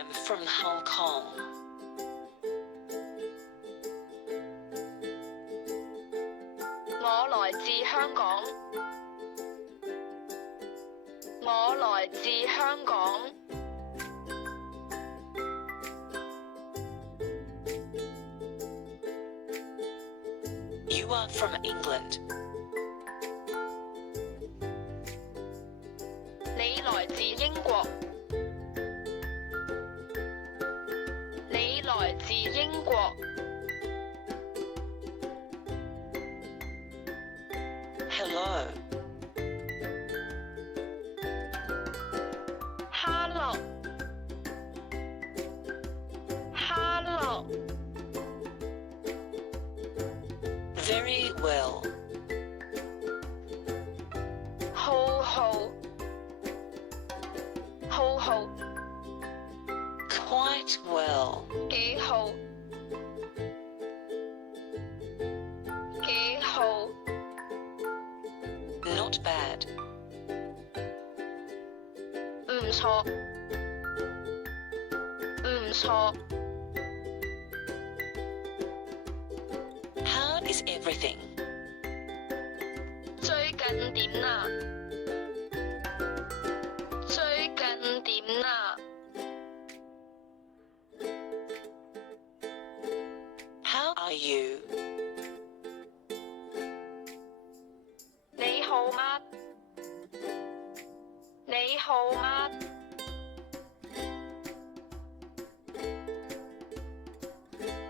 I'm from Hong Kong.我來自香港。我來自香港。You are from England. 你來自英國。你來自英國。Hello. Hello. Hello. Very well. 好好。好好。Quite well. 幾好。幾好。Not bad. 唔錯。唔錯。How is everything? 最近點啊？最近點啊？ How are you? 你好嗎？你好嗎？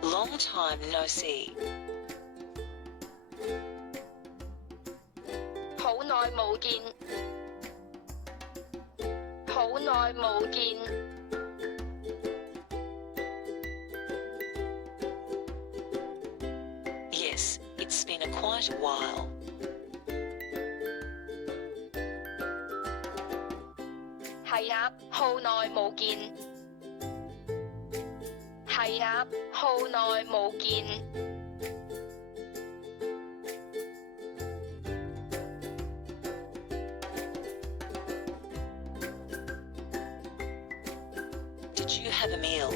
Long time no see. 好耐冇見。好耐冇見。 Yes, it's been quite a while. 係啊，好耐冇見。係啊，好耐冇見。 Did you have a meal?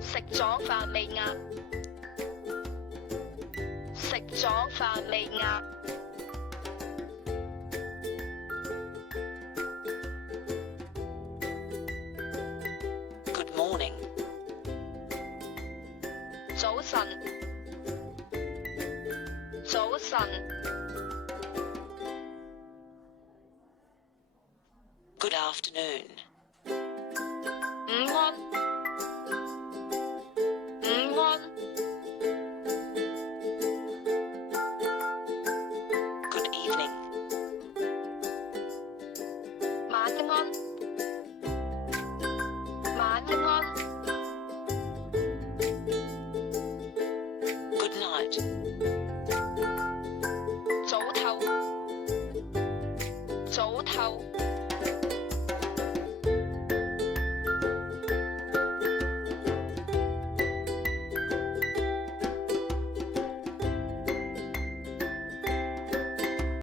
食咗飯未呀？食咗飯未呀？ Good morning. 早晨。早晨。 Good afternoon.